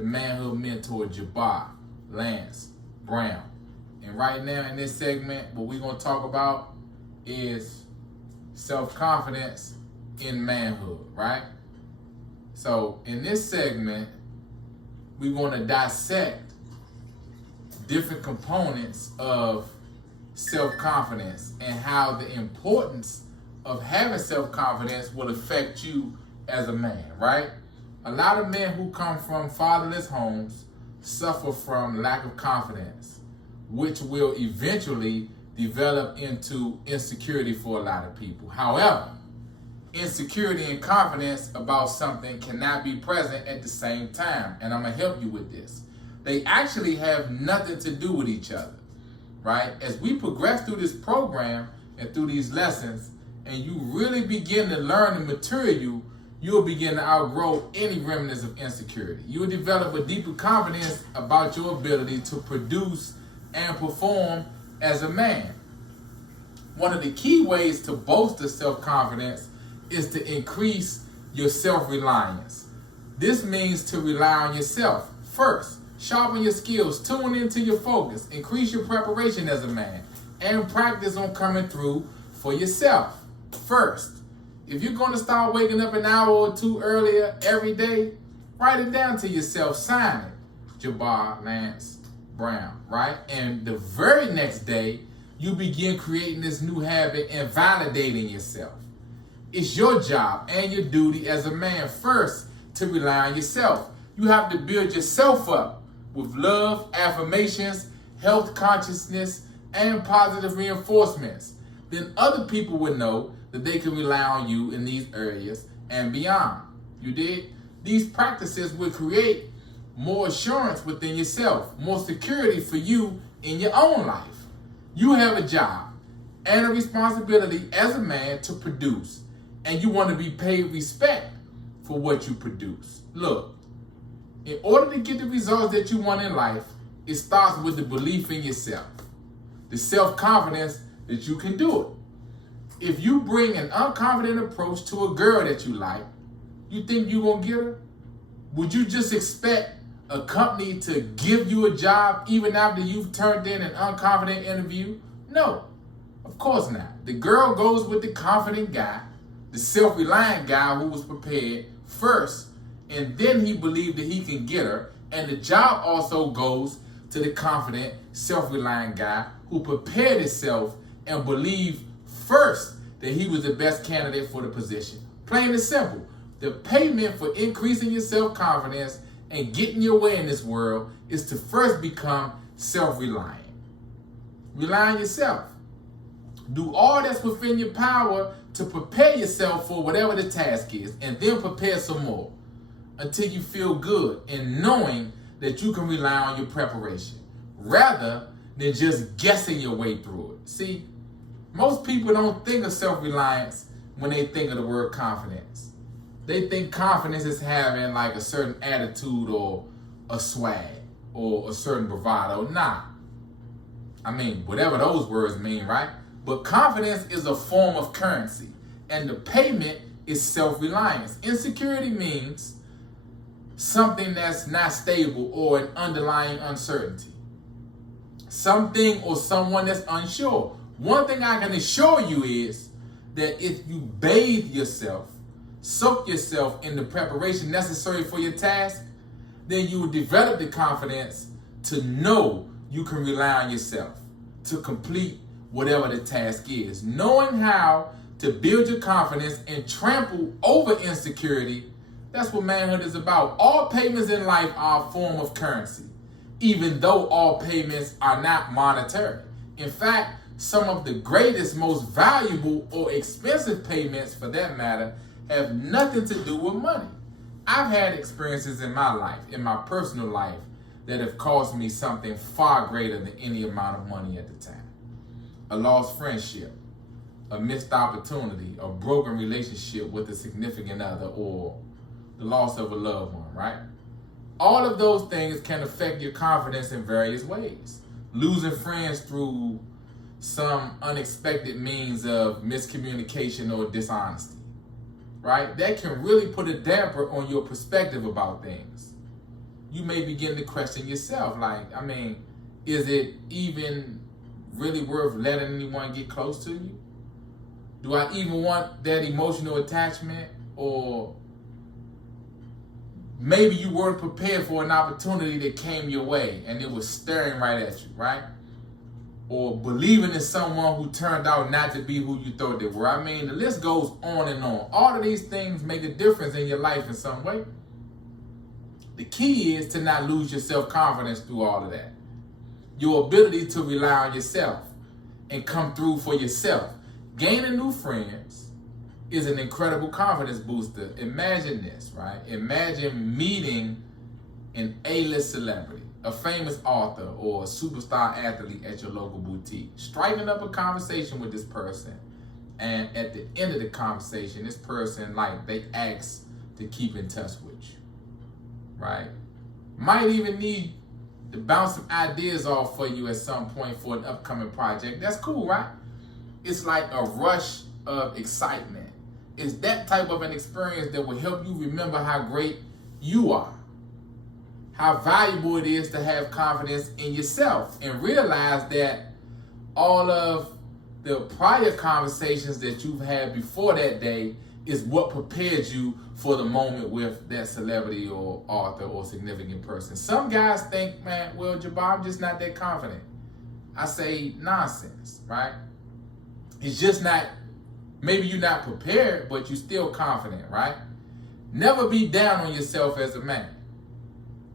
the manhood mentor, Jabar Lance Brown. And right now in this segment, what we're going to talk about is self-confidence in manhood, right? So in this segment, we're going to dissect different components of self-confidence and how the importance of having self-confidence will affect you as a man, right? A lot of men who come from fatherless homes suffer from lack of confidence, which will eventually develop into insecurity for a lot of people. However, insecurity and confidence about something cannot be present at the same time, and I'm going to help you with this. They actually have nothing to do with each other, right? As we progress through this program and through these lessons, and you really begin to learn the material, you'll begin to outgrow any remnants of insecurity. You'll develop a deeper confidence about your ability to produce and perform as a man. One of the key ways to bolster self-confidence is to increase your self-reliance. This means to rely on yourself first. Sharpen your skills, tune into your focus, increase your preparation as a man, and practice on coming through for yourself first. If you're going to start waking up an hour or two earlier every day, write it down to yourself, sign it, Jabar Lance Brown, right? And the very next day, you begin creating this new habit and validating yourself. It's your job and your duty as a man first to rely on yourself. You have to build yourself up with love, affirmations, health consciousness, and positive reinforcements. Then other people will know that they can rely on you in these areas and beyond. You did? These practices will create more assurance within yourself, more security for you in your own life. You have a job and a responsibility as a man to produce, and you want to be paid respect for what you produce. Look, in order to get the results that you want in life, it starts with the belief in yourself, the self-confidence that you can do it. If you bring an unconfident approach to a girl that you like, you think you're going to get her? Would you just expect a company to give you a job even after you've turned in an unconfident interview? No, of course not. The girl goes with the confident guy, the self-reliant guy who was prepared first, and then he believed that he can get her. And the job also goes to the confident, self-reliant guy who prepared himself and believed first that he was the best candidate for the position. Plain and simple. The payment for increasing your self-confidence and getting your way in this world is to first become self-reliant. Rely on yourself. Do all that's within your power to prepare yourself for whatever the task is, and then prepare some more until you feel good in knowing that you can rely on your preparation rather than just guessing your way through it. See, most people don't think of self-reliance when they think of the word confidence. They think confidence is having like a certain attitude or a swag or a certain bravado. Nah. I mean, whatever those words mean, right? But confidence is a form of currency, and the payment is self-reliance. Insecurity means something that's not stable or an underlying uncertainty. Something or someone that's unsure. One thing I can assure you is that if you bathe yourself, soak yourself in the preparation necessary for your task, then you will develop the confidence to know you can rely on yourself to complete whatever the task is. Knowing how to build your confidence and trample over insecurity, that's what manhood is about. All payments in life are a form of currency, even though all payments are not monetary. In fact, some of the greatest, most valuable or expensive payments, for that matter, have nothing to do with money. I've had experiences in my life, in my personal life, that have cost me something far greater than any amount of money at the time. A lost friendship, a missed opportunity, a broken relationship with a significant other, or the loss of a loved one, right? All of those things can affect your confidence in various ways. Losing friends through some unexpected means of miscommunication or dishonesty, right? That can really put a damper on your perspective about things. you may begin to question yourself. Like, I mean, is it even really worth letting anyone get close to you? Do I even want that emotional attachment? Or maybe you weren't prepared for an opportunity that came your way and it was staring right at you, right? Or believing in someone who turned out not to be who you thought they were. I mean, the list goes on and on. All of these things make a difference in your life in some way. The key is to not lose your self-confidence through all of that. Your ability to rely on yourself and come through for yourself. Gaining new friends is an incredible confidence booster. Imagine this, right? Imagine meeting an A-list celebrity, a famous author, or a superstar athlete at your local boutique. Striking up a conversation with this person. And at the end of the conversation, this person, like, they ask to keep in touch with you, right? Might even need to bounce some ideas off for you at some point for an upcoming project. That's cool, right? It's like a rush of excitement. It's that type of an experience that will help you remember how great you are, how valuable it is to have confidence in yourself, and realize that all of the prior conversations that you've had before that day is what prepared you for the moment with that celebrity or author or significant person. Some guys think, man, well, Jabar, I'm just not that confident. I say nonsense, right? It's just not, maybe you're not prepared, but you're still confident, right? Never be down on yourself as a man.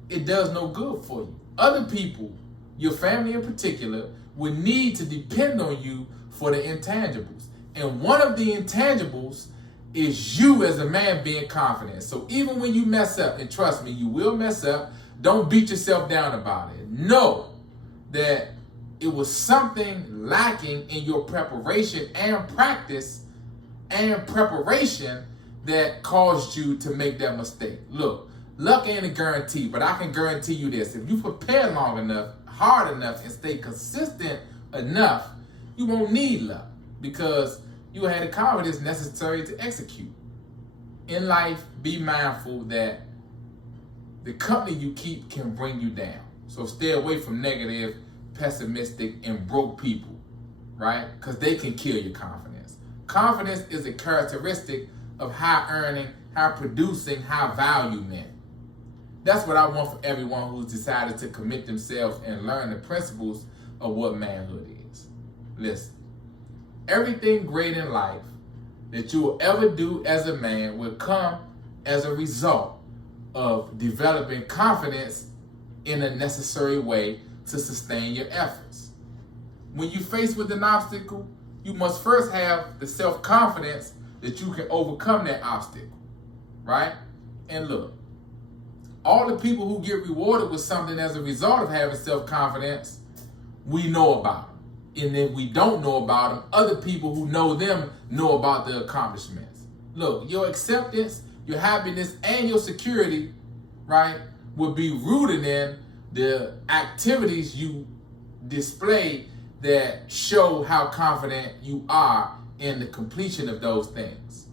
It does no good for you. Other people, your family in particular, would need to depend on you for the intangibles. And one of the intangibles is you as a man being confident. So even when you mess up, and trust me, you will mess up, don't beat yourself down about it. Know that it was something lacking in your preparation and practice and preparation that caused you to make that mistake. Look, luck ain't a guarantee, but I can guarantee you this. If you prepare long enough, hard enough, and stay consistent enough, you won't need luck because you had the confidence necessary to execute. In life, be mindful that the company you keep can bring you down. So stay away from negative, pessimistic, and broke people, right? Because they can kill your confidence. Confidence is a characteristic of high earning, high producing, high value men. That's what I want for everyone who's decided to commit themselves and learn the principles of what manhood is. Listen, everything great in life that you will ever do as a man will come as a result of developing confidence in a necessary way to sustain your efforts. When you're faced with an obstacle, you must first have the self-confidence that you can overcome that obstacle, right? And look, all the people who get rewarded with something as a result of having self-confidence, we know about them. And if we don't know about them, other people who know them know about the accomplishments. Look, your acceptance, your happiness, and your security, right, will be rooted in the activities you display that show how confident you are in the completion of those things,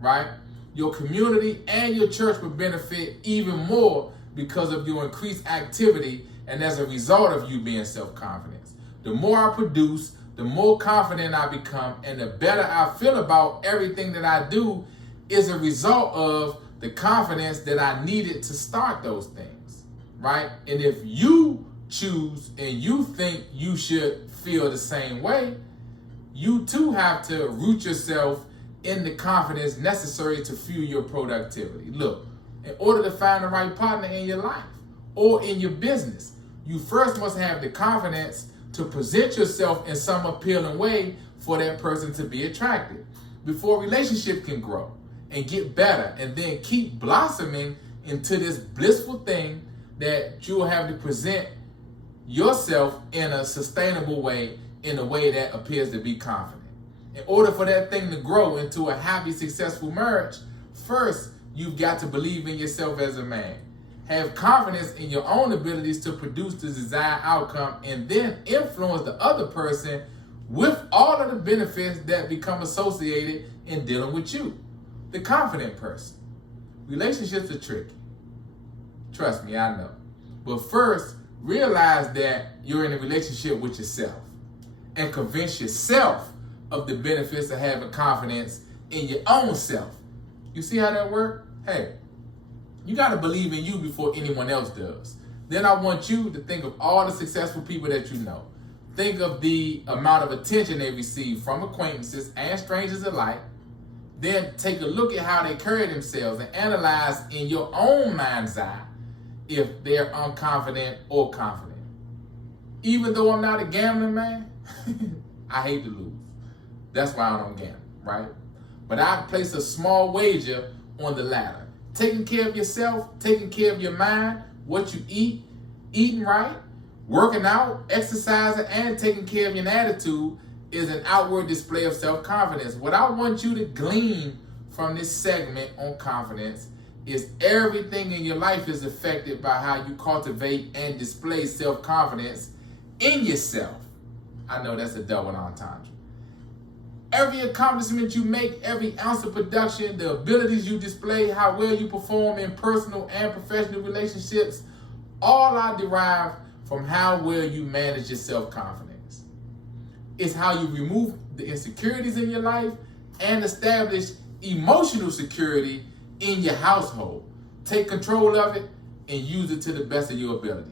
right? Your community and your church will benefit even more because of your increased activity and as a result of you being self-confident. The more I produce, the more confident I become, and the better I feel about everything that I do is a result of the confidence that I needed to start those things, right? And if you choose and you think you should feel the same way, you too have to root yourself in the confidence necessary to fuel your productivity. Look, in order to find the right partner in your life or in your business, you first must have the confidence to present yourself in some appealing way for that person to be attracted before a relationship can grow and get better and then keep blossoming into this blissful thing that you'll have to present yourself in a sustainable way, in a way that appears to be confident. In order for that thing to grow into a happy, successful marriage, first, you've got to believe in yourself as a man. Have confidence in your own abilities to produce the desired outcome and then influence the other person with all of the benefits that become associated in dealing with you, the confident person. Relationships are tricky. Trust me, I know. But first, realize that you're in a relationship with yourself and convince yourself of the benefits of having confidence in your own self. You see how that works? Hey, you got to believe in you before anyone else does. Then I want you to think of all the successful people that you know. Think of the amount of attention they receive from acquaintances and strangers alike. Then take a look at how they carry themselves and analyze in your own mind's eye if they're unconfident or confident. Even though I'm not a gambling man, I hate to lose. That's why I don't gamble, right? But I place a small wager on the latter. Taking care of yourself, taking care of your mind, what you eat, eating right, working out, exercising, and taking care of your attitude is an outward display of self-confidence. What I want you to glean from this segment on confidence is everything in your life is affected by how you cultivate and display self-confidence in yourself. I know that's a double entendre. Every accomplishment you make, every ounce of production, the abilities you display, how well you perform in personal and professional relationships, all are derived from how well you manage your self-confidence. It's how you remove the insecurities in your life and establish emotional security in your household. Take control of it and use it to the best of your ability.